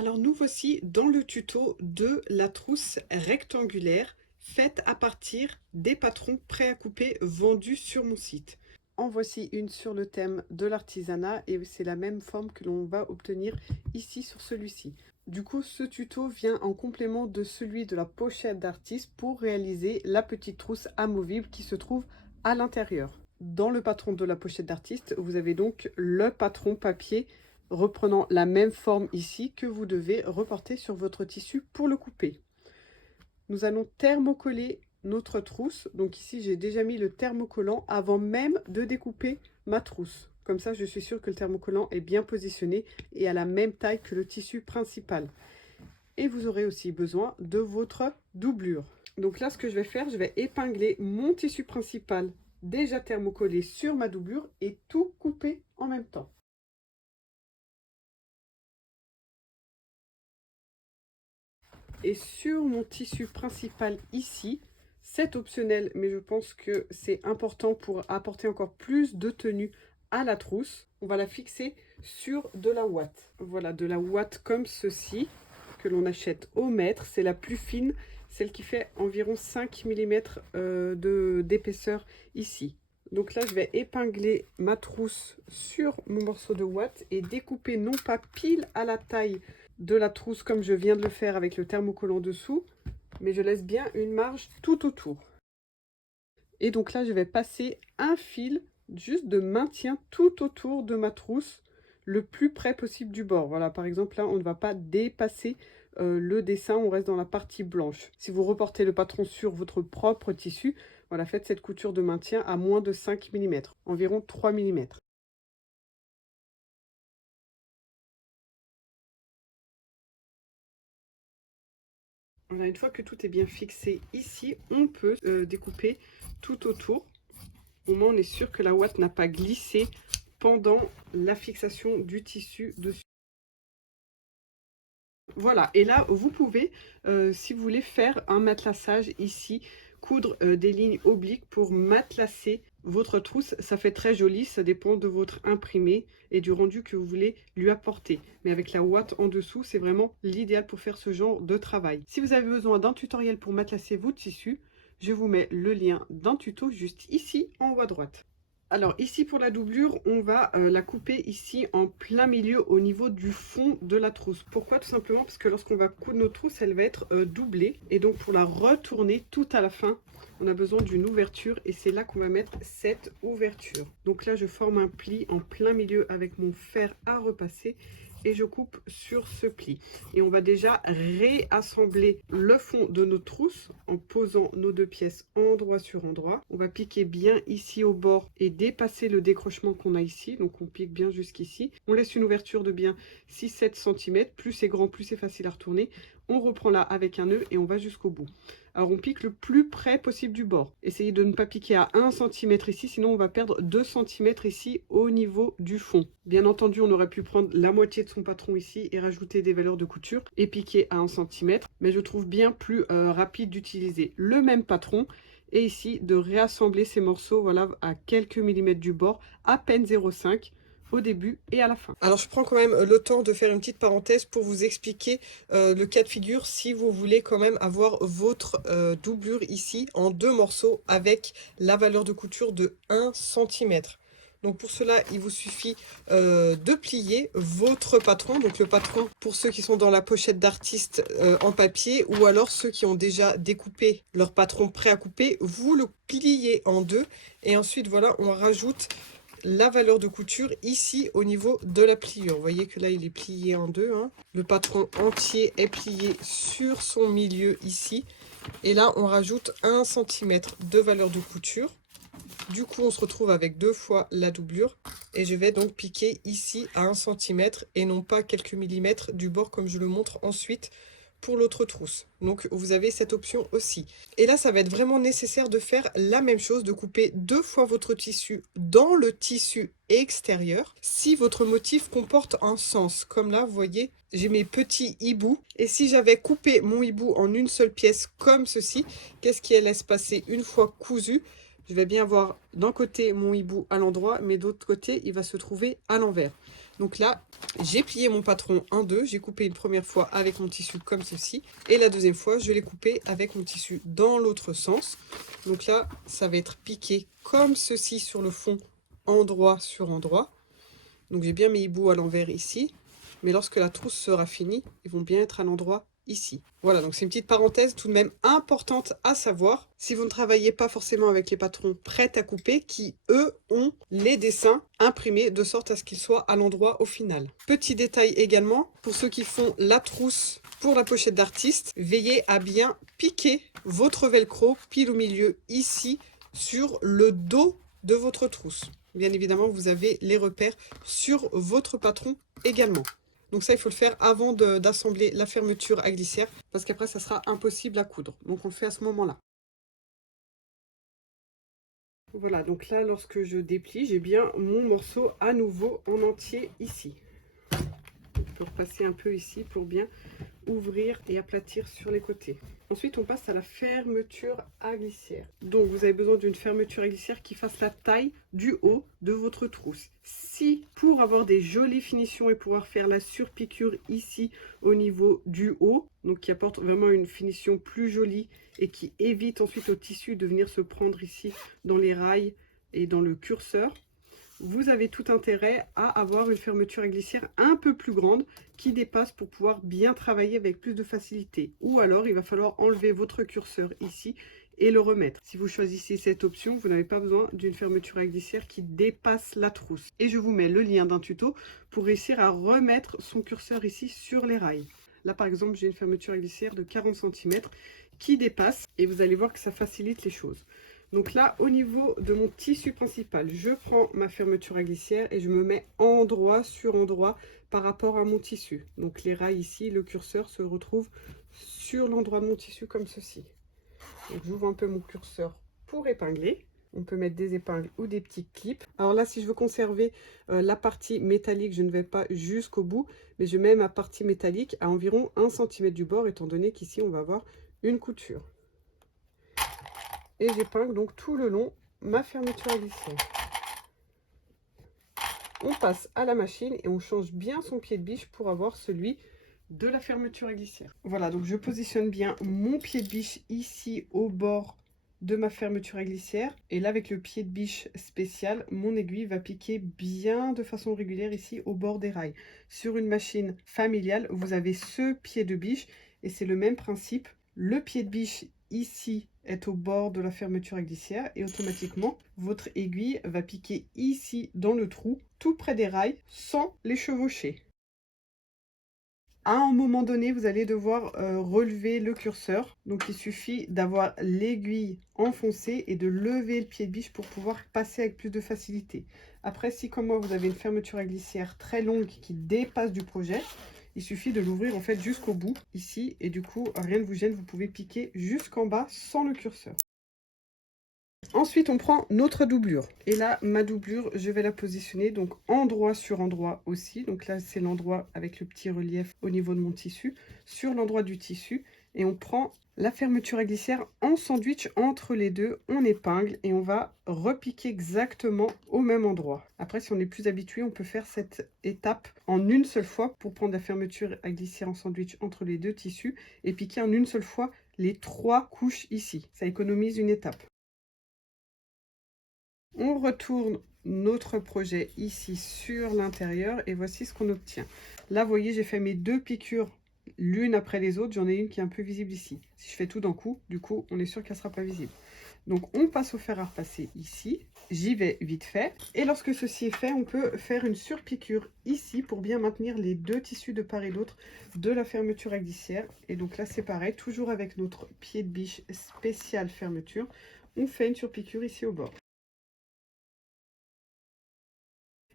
Alors nous voici dans le tuto de la trousse rectangulaire faite à partir des patrons prêts à couper vendus sur mon site. En voici une sur le thème de l'artisanat et c'est la même forme que l'on va obtenir ici sur celui-ci. Du coup, ce tuto vient en complément de celui de la pochette d'artiste pour réaliser la petite trousse amovible qui se trouve à l'intérieur. Dans le patron de la pochette d'artiste, vous avez donc le patron papier reprenant la même forme ici que vous devez reporter sur votre tissu pour le couper. Nous allons thermocoller notre trousse. Donc ici, j'ai déjà mis le thermocollant avant même de découper ma trousse. Comme ça, je suis sûre que le thermocollant est bien positionné et à la même taille que le tissu principal. Et vous aurez aussi besoin de votre doublure. Donc là, ce que je vais faire, je vais épingler mon tissu principal déjà thermocollé sur ma doublure et tout couper en même temps. Et sur mon tissu principal ici, c'est optionnel, mais je pense que c'est important pour apporter encore plus de tenue à la trousse. On va la fixer sur de la ouate. Voilà, de la ouate comme ceci, que l'on achète au mètre. C'est la plus fine, celle qui fait environ 5 mm d'épaisseur ici. Donc là, je vais épingler ma trousse sur mon morceau de ouate et découper non pas pile à la taille de la trousse comme je viens de le faire avec le thermocollant dessous, mais je laisse bien une marge tout autour. Et donc là, je vais passer un fil juste de maintien tout autour de ma trousse, le plus près possible du bord. Voilà, par exemple, là, on ne va pas dépasser le dessin, on reste dans la partie blanche. Si vous reportez le patron sur votre propre tissu, voilà, faites cette couture de maintien à moins de 5 mm, environ 3 mm. Voilà, une fois que tout est bien fixé ici, on peut découper tout autour. Au moins, on est sûr que la ouate n'a pas glissé pendant la fixation du tissu dessus. Voilà, et là, vous pouvez, si vous voulez, faire un matelassage ici, coudre des lignes obliques pour matelasser votre trousse. Ça fait très joli, ça dépend de votre imprimé et du rendu que vous voulez lui apporter. Mais avec la ouate en dessous, c'est vraiment l'idéal pour faire ce genre de travail. Si vous avez besoin d'un tutoriel pour matelasser vos tissus, je vous mets le lien d'un tuto juste ici en haut à droite. Alors ici pour la doublure, on va la couper ici en plein milieu au niveau du fond de la trousse. Pourquoi? Tout simplement parce que lorsqu'on va coudre notre trousse, elle va être doublée. Et donc pour la retourner tout à la fin, on a besoin d'une ouverture et c'est là qu'on va mettre cette ouverture. Donc là, je forme un pli en plein milieu avec mon fer à repasser et je coupe sur ce pli. Et on va déjà réassembler le fond de notre trousse en posant nos deux pièces endroit sur endroit. On va piquer bien ici au bord et dépasser le décrochement qu'on a ici. Donc on pique bien jusqu'ici. On laisse une ouverture de bien 6-7 cm. Plus c'est grand, plus c'est facile à retourner. On reprend là avec un nœud et on va jusqu'au bout. Alors on pique le plus près possible du bord. Essayez de ne pas piquer à 1 cm ici, sinon on va perdre 2 cm ici au niveau du fond. Bien entendu, on aurait pu prendre la moitié de son patron ici et rajouter des valeurs de couture et piquer à 1 cm. Mais je trouve bien plus rapide d'utiliser le même patron et ici de réassembler ces morceaux voilà, à quelques millimètres du bord, à peine 0,5 au début et à la fin. Alors je prends quand même le temps de faire une petite parenthèse pour vous expliquer le cas de figure si vous voulez quand même avoir votre doublure ici en deux morceaux avec la valeur de couture de 1 cm. Donc pour cela, il vous suffit de plier votre patron. Donc le patron pour ceux qui sont dans la pochette d'artiste en papier ou alors ceux qui ont déjà découpé leur patron prêt à couper, vous le pliez en deux et ensuite voilà, on rajoute la valeur de couture ici au niveau de la pliure. Vous voyez que là il est plié en deux, hein. Le patron entier est plié sur son milieu ici et là on rajoute 1 cm de valeur de couture. Du coup on se retrouve avec deux fois la doublure et je vais donc piquer ici à 1 cm et non pas quelques millimètres du bord comme je le montre ensuite pour l'autre trousse. Donc vous avez cette option aussi. Et là ça va être vraiment nécessaire de faire la même chose, de couper deux fois votre tissu dans le tissu extérieur si votre motif comporte un sens. Comme là vous voyez, j'ai mes petits hiboux et si j'avais coupé mon hibou en une seule pièce comme ceci, qu'est-ce qui allait se passer une fois cousu? Je vais bien avoir d'un côté mon hibou à l'endroit, mais d'autre côté, il va se trouver à l'envers. Donc là, j'ai plié mon patron en deux. J'ai coupé une première fois avec mon tissu comme ceci. Et la deuxième fois, je l'ai coupé avec mon tissu dans l'autre sens. Donc là, ça va être piqué comme ceci sur le fond, endroit sur endroit. Donc j'ai bien mes hiboux à l'envers ici. Mais lorsque la trousse sera finie, ils vont bien être à l'endroit ici. Voilà, donc c'est une petite parenthèse tout de même importante à savoir. Si vous ne travaillez pas forcément avec les patrons prêts à couper, qui eux ont les dessins imprimés de sorte à ce qu'ils soient à l'endroit au final. Petit détail également, pour ceux qui font la trousse pour la pochette d'artiste, veillez à bien piquer votre velcro pile au milieu ici sur le dos de votre trousse. Bien évidemment, vous avez les repères sur votre patron également. Donc ça, il faut le faire avant d'assembler la fermeture à glissière, parce qu'après, ça sera impossible à coudre. Donc on le fait à ce moment-là. Voilà, donc là, lorsque je déplie, j'ai bien mon morceau à nouveau en entier ici. Je peux repasser un peu ici pour bien ouvrir et aplatir sur les côtés. Ensuite, on passe à la fermeture à glissière. Donc, vous avez besoin d'une fermeture à glissière qui fasse la taille du haut de votre trousse. Si, pour avoir des jolies finitions et pouvoir faire la surpiqûre ici au niveau du haut, donc qui apporte vraiment une finition plus jolie et qui évite ensuite au tissu de venir se prendre ici dans les rails et dans le curseur, vous avez tout intérêt à avoir une fermeture à glissière un peu plus grande qui dépasse pour pouvoir bien travailler avec plus de facilité. Ou alors, il va falloir enlever votre curseur ici et le remettre. Si vous choisissez cette option, vous n'avez pas besoin d'une fermeture à glissière qui dépasse la trousse. Et je vous mets le lien d'un tuto pour réussir à remettre son curseur ici sur les rails. Là, par exemple, j'ai une fermeture à glissière de 40 cm qui dépasse et vous allez voir que ça facilite les choses. Donc là, au niveau de mon tissu principal, je prends ma fermeture à glissière et je me mets endroit sur endroit par rapport à mon tissu. Donc les rails ici, le curseur se retrouve sur l'endroit de mon tissu comme ceci. Donc j'ouvre un peu mon curseur pour épingler. On peut mettre des épingles ou des petits clips. Alors là, si je veux conserver la partie métallique, je ne vais pas jusqu'au bout, mais je mets ma partie métallique à environ 1 cm du bord, étant donné qu'ici, on va avoir une couture. Et j'épingle donc tout le long ma fermeture à glissière. On passe à la machine et on change bien son pied de biche pour avoir celui de la fermeture à glissière. Voilà, donc je positionne bien mon pied de biche ici au bord de ma fermeture à glissière. Et là, avec le pied de biche spécial, mon aiguille va piquer bien de façon régulière ici au bord des rails. Sur une machine familiale, vous avez ce pied de biche et c'est le même principe. Le pied de biche ici est au bord de la fermeture à glissière et automatiquement votre aiguille va piquer ici dans le trou tout près des rails sans les chevaucher. À un moment donné, vous allez devoir relever le curseur. Donc il suffit d'avoir l'aiguille enfoncée et de lever le pied de biche pour pouvoir passer avec plus de facilité. Après, si comme moi vous avez une fermeture à glissière très longue qui dépasse du projet, il suffit de l'ouvrir en fait jusqu'au bout ici et du coup rien ne vous gêne, vous pouvez piquer jusqu'en bas sans le curseur. Ensuite, on prend notre doublure. Et là, ma doublure, je vais la positionner donc endroit sur endroit aussi. Donc là, c'est l'endroit avec le petit relief au niveau de mon tissu, sur l'endroit du tissu. Et on prend la fermeture à glissière en sandwich entre les deux. On épingle et on va repiquer exactement au même endroit. Après, si on est plus habitué, on peut faire cette étape en une seule fois pour prendre la fermeture à glissière en sandwich entre les deux tissus et piquer en une seule fois les 3 couches ici. Ça économise une étape. On retourne notre projet ici sur l'intérieur et voici ce qu'on obtient. Là, vous voyez, j'ai fait mes 2 piqûres l'une après les autres. J'en ai une qui est un peu visible ici. Si je fais tout d'un coup, du coup, on est sûr qu'elle ne sera pas visible. Donc, on passe au fer à repasser ici. J'y vais vite fait. Et lorsque ceci est fait, on peut faire une surpiqûre ici pour bien maintenir les 2 tissus de part et d'autre de la fermeture à glissière. Et donc là, c'est pareil, toujours avec notre pied de biche spécial fermeture. On fait une surpiqûre ici au bord.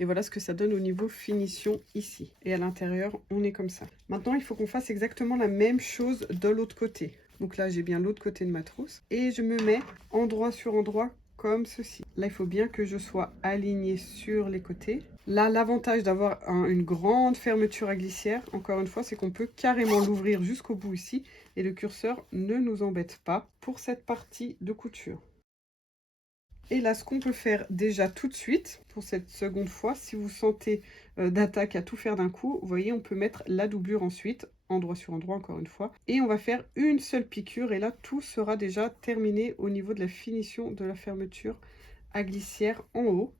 Et voilà ce que ça donne au niveau finition ici. Et à l'intérieur, on est comme ça. Maintenant, il faut qu'on fasse exactement la même chose de l'autre côté. Donc là, j'ai bien l'autre côté de ma trousse. Et je me mets endroit sur endroit comme ceci. Là, il faut bien que je sois alignée sur les côtés. Là, l'avantage d'avoir une grande fermeture à glissière, encore une fois, c'est qu'on peut carrément l'ouvrir jusqu'au bout ici. Et le curseur ne nous embête pas pour cette partie de couture. Et là, ce qu'on peut faire déjà tout de suite, pour cette seconde fois, si vous sentez d'attaque à tout faire d'un coup, vous voyez, on peut mettre la doublure ensuite, endroit sur endroit encore une fois. Et on va faire une seule piqûre et là, tout sera déjà terminé au niveau de la finition de la fermeture à glissière en haut,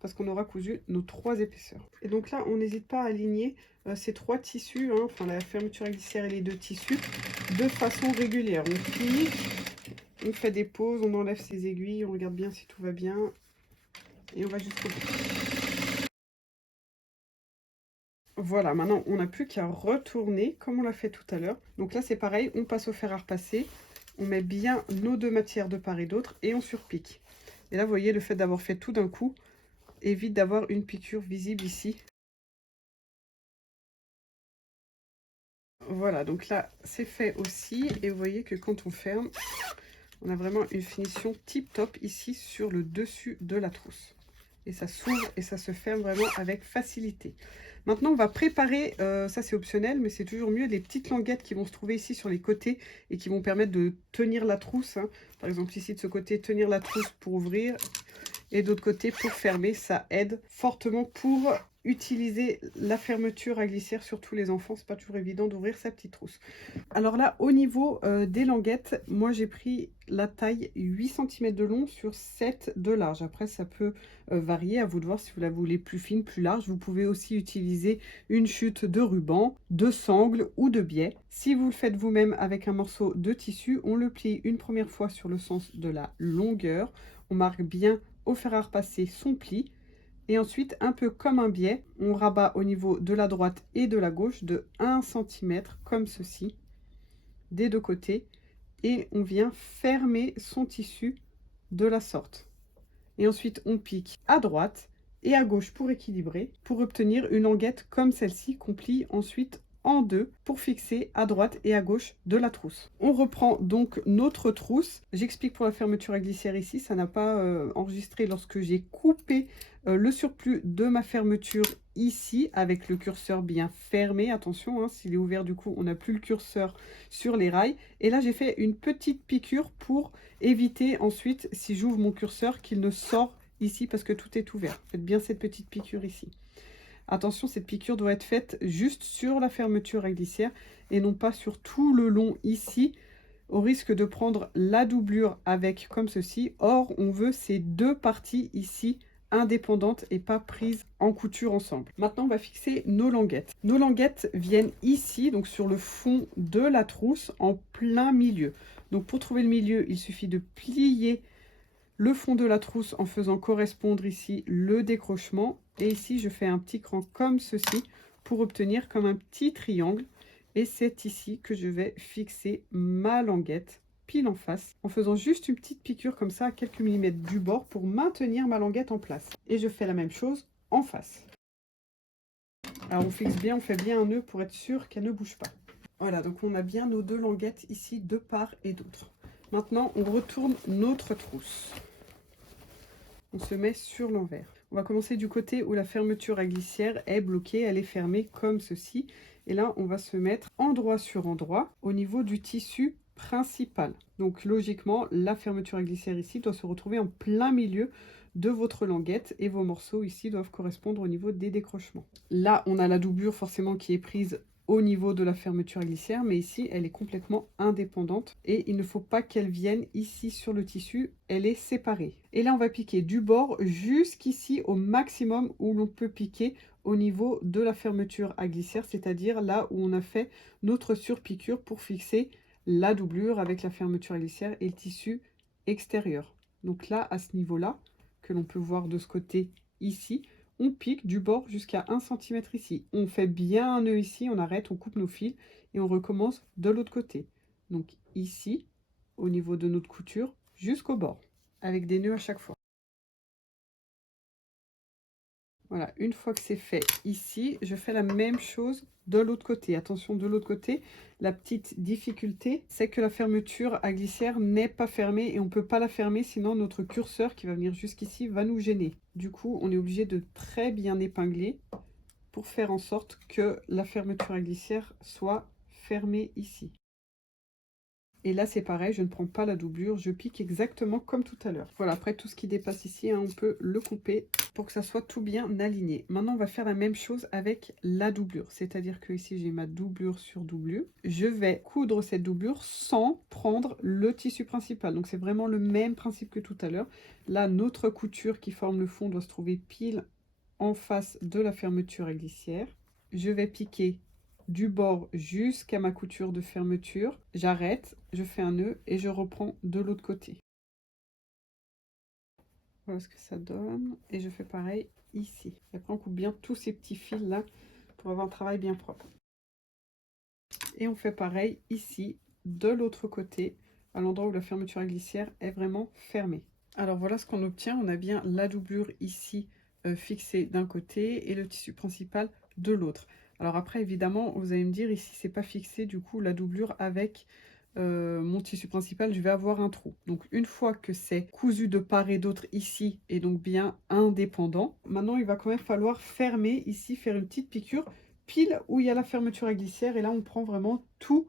parce qu'on aura cousu nos 3 épaisseurs. Et donc là, on n'hésite pas à aligner ces 3 tissus, hein, enfin la fermeture à glissière et les 2 tissus, de façon régulière. On pique, on fait des pauses, on enlève ses aiguilles, on regarde bien si tout va bien, et on va jusqu'au bout. Voilà, maintenant on n'a plus qu'à retourner comme on l'a fait tout à l'heure. Donc là c'est pareil, on passe au fer à repasser, on met bien nos 2 matières de part et d'autre et on surpique. Et là vous voyez, le fait d'avoir fait tout d'un coup évite d'avoir une piqûre visible ici. Voilà, donc là c'est fait aussi, et vous voyez que quand on ferme, on a vraiment une finition tip top ici sur le dessus de la trousse. Et ça s'ouvre et ça se ferme vraiment avec facilité. Maintenant, on va préparer, ça c'est optionnel, mais c'est toujours mieux, les petites languettes qui vont se trouver ici sur les côtés et qui vont permettre de tenir la trousse, hein. Par exemple ici de ce côté, tenir la trousse pour ouvrir, et d'autre côté pour fermer. Ça aide fortement pour utiliser la fermeture à glissière, surtout les enfants, c'est pas toujours évident d'ouvrir sa petite trousse. Alors là, au niveau des languettes, moi j'ai pris la taille 8 cm de long sur 7 de large. Après, ça peut varier, à vous de voir si vous la voulez plus fine, plus large. Vous pouvez aussi utiliser une chute de ruban, de sangle ou de biais. Si vous le faites vous-même avec un morceau de tissu, on le plie une première fois sur le sens de la longueur. On marque bien au fer à repasser son pli. Et ensuite, un peu comme un biais, on rabat au niveau de la droite et de la gauche de 1 cm, comme ceci, des 2 côtés, et on vient fermer son tissu de la sorte. Et ensuite, on pique à droite et à gauche pour équilibrer, pour obtenir une languette comme celle-ci qu'on plie ensuite en 2 pour fixer à droite et à gauche de la trousse. On reprend donc notre trousse. J'explique pour la fermeture à glissière ici, ça n'a pas enregistré lorsque j'ai coupé le surplus de ma fermeture ici avec le curseur bien fermé. Attention, hein, s'il est ouvert, du coup on n'a plus le curseur sur les rails. Et là j'ai fait une petite piqûre pour éviter ensuite, si j'ouvre mon curseur, qu'il ne sort ici parce que tout est ouvert. Faites bien cette petite piqûre ici. Attention, cette piqûre doit être faite juste sur la fermeture à glissière et non pas sur tout le long ici, au risque de prendre la doublure avec comme ceci. Or, on veut ces 2 parties ici indépendantes et pas prises en couture ensemble. Maintenant, on va fixer nos languettes. Nos languettes viennent ici, donc sur le fond de la trousse, en plein milieu. Donc pour trouver le milieu, il suffit de plier le fond de la trousse en faisant correspondre ici le décrochement. Et ici, je fais un petit cran comme ceci pour obtenir comme un petit triangle. Et c'est ici que je vais fixer ma languette pile en face, en faisant juste une petite piqûre comme ça à quelques millimètres du bord pour maintenir ma languette en place. Et je fais la même chose en face. Alors on fixe bien, on fait bien un nœud pour être sûr qu'elle ne bouge pas. Voilà, donc on a bien nos 2 languettes ici de part et d'autre. Maintenant, on retourne notre trousse. On se met sur l'envers. On va commencer du côté où la fermeture à glissière est bloquée, elle est fermée comme ceci. Et là, on va se mettre endroit sur endroit au niveau du tissu principal. Donc logiquement, la fermeture à glissière ici doit se retrouver en plein milieu de votre languette et vos morceaux ici doivent correspondre au niveau des décrochements. Là, on a la doublure forcément qui est prise au niveau de la fermeture à glissière, mais ici elle est complètement indépendante et il ne faut pas qu'elle vienne ici sur le tissu, elle est séparée. Et là on va piquer du bord jusqu'ici au maximum où l'on peut piquer au niveau de la fermeture à glissière, c'est-à-dire là où on a fait notre surpiqûre pour fixer la doublure avec la fermeture à glissière et le tissu extérieur. Donc là, à ce niveau-là, que l'on peut voir de ce côté ici, on pique du bord jusqu'à 1 cm ici. On fait bien un nœud ici, on arrête, on coupe nos fils et on recommence de l'autre côté. Donc ici, au niveau de notre couture, jusqu'au bord, avec des nœuds à chaque fois. Voilà, une fois que c'est fait ici, je fais la même chose de l'autre côté. Attention, de l'autre côté, la petite difficulté, c'est que la fermeture à glissière n'est pas fermée et on ne peut pas la fermer, sinon notre curseur qui va venir jusqu'ici va nous gêner. Du coup, on est obligé de très bien épingler pour faire en sorte que la fermeture à glissière soit fermée ici. Et là, c'est pareil, je ne prends pas la doublure, je pique exactement comme tout à l'heure. Voilà, après tout ce qui dépasse ici, hein, on peut le couper pour que ça soit tout bien aligné. Maintenant, on va faire la même chose avec la doublure. C'est-à-dire que ici, j'ai ma doublure sur doublure. Je vais coudre cette doublure sans prendre le tissu principal. Donc, c'est vraiment le même principe que tout à l'heure. Là, notre couture qui forme le fond doit se trouver pile en face de la fermeture à glissière. Je vais piquer du bord jusqu'à ma couture de fermeture, j'arrête, je fais un nœud et je reprends de l'autre côté. Voilà ce que ça donne et je fais pareil ici. Et après on coupe bien tous ces petits fils là pour avoir un travail bien propre. Et on fait pareil ici de l'autre côté, à l'endroit où la fermeture à glissière est vraiment fermée. Alors voilà ce qu'on obtient, on a bien la doublure ici fixée d'un côté et le tissu principal de l'autre. Alors après, évidemment, vous allez me dire, ici, c'est pas fixé, du coup, la doublure avec mon tissu principal, je vais avoir un trou. Donc, une fois que c'est cousu de part et d'autre ici, et donc bien indépendant, maintenant, il va quand même falloir fermer ici, faire une petite piqûre, pile où il y a la fermeture à glissière. Et là, on prend vraiment tout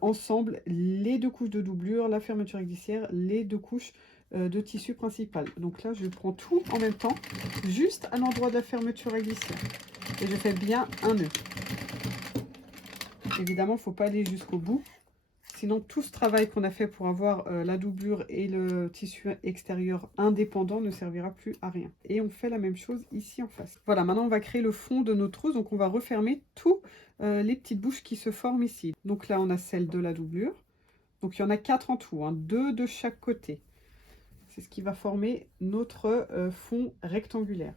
ensemble, les deux couches de doublure, la fermeture à glissière, les deux couches de tissu principal. Donc là, je prends tout en même temps, juste à l'endroit de la fermeture à glissière. Et je fais bien un nœud. Évidemment, il ne faut pas aller jusqu'au bout. Sinon, tout ce travail qu'on a fait pour avoir la doublure et le tissu extérieur indépendant ne servira plus à rien. Et on fait la même chose ici en face. Voilà, maintenant on va créer le fond de nos trousses. Donc on va refermer tous les petites bouches qui se forment ici. Donc là, on a celle de la doublure. Donc il y en a 4 en tout, hein, 2 de chaque côté. C'est ce qui va former notre fond rectangulaire.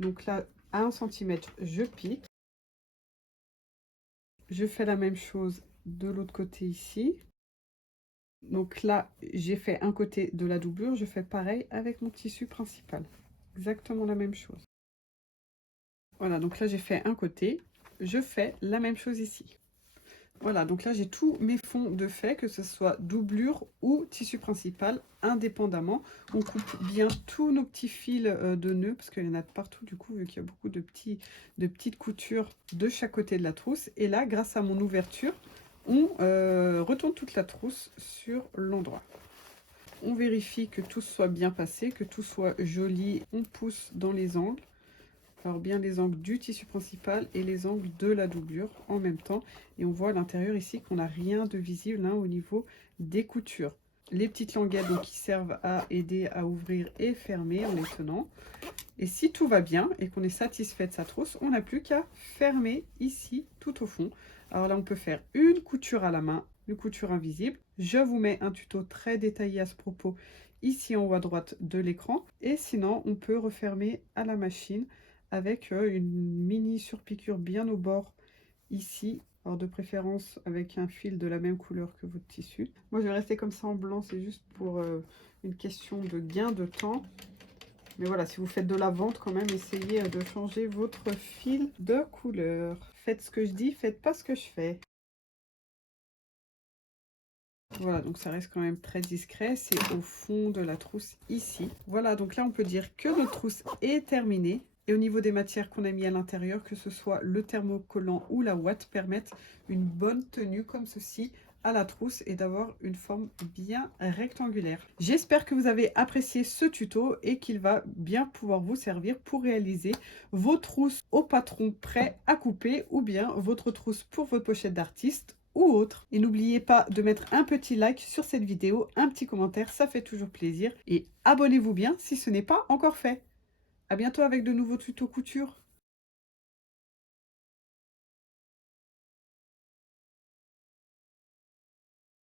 Donc là, à 1 cm, je pique. Je fais la même chose de l'autre côté ici. Donc là, j'ai fait un côté de la doublure, je fais pareil avec mon tissu principal. Exactement la même chose. Voilà, donc là j'ai fait un côté, je fais la même chose ici. Voilà, donc là j'ai tous mes fonds de fait, que ce soit doublure ou tissu principal, indépendamment. On coupe bien tous nos petits fils de nœuds, parce qu'il y en a de partout du coup, vu qu'il y a beaucoup de petites coutures de chaque côté de la trousse. Et là, grâce à mon ouverture, on retourne toute la trousse sur l'endroit. On vérifie que tout soit bien passé, que tout soit joli. On pousse dans les angles. Alors bien les angles du tissu principal et les angles de la doublure en même temps. Et on voit à l'intérieur ici qu'on n'a rien de visible au niveau des coutures. Les petites languettes donc, qui servent à aider à ouvrir et fermer en les tenant. Et si tout va bien et qu'on est satisfait de sa trousse, on n'a plus qu'à fermer ici tout au fond. Alors là, on peut faire une couture à la main, une couture invisible. Je vous mets un tuto très détaillé à ce propos ici en haut à droite de l'écran. Et sinon, on peut refermer à la machine avec une mini surpiqûre bien au bord ici. Alors de préférence avec un fil de la même couleur que votre tissu. Moi, je vais rester comme ça en blanc, c'est juste pour une question de gain de temps. Mais voilà, si vous faites de la vente, quand même, essayez de changer votre fil de couleur. Faites ce que je dis, faites pas ce que je fais. Voilà, donc ça reste quand même très discret. C'est au fond de la trousse ici. Voilà, donc là, on peut dire que notre trousse est terminée. Et au niveau des matières qu'on a mis à l'intérieur, que ce soit le thermocollant ou la ouate, permettent une bonne tenue comme ceci à la trousse et d'avoir une forme bien rectangulaire. J'espère que vous avez apprécié ce tuto et qu'il va bien pouvoir vous servir pour réaliser vos trousses au patron prêt à couper ou bien votre trousse pour votre pochette d'artiste ou autre. Et n'oubliez pas de mettre un petit like sur cette vidéo, un petit commentaire, ça fait toujours plaisir. Et abonnez-vous bien si ce n'est pas encore fait. À bientôt avec de nouveaux tutos couture.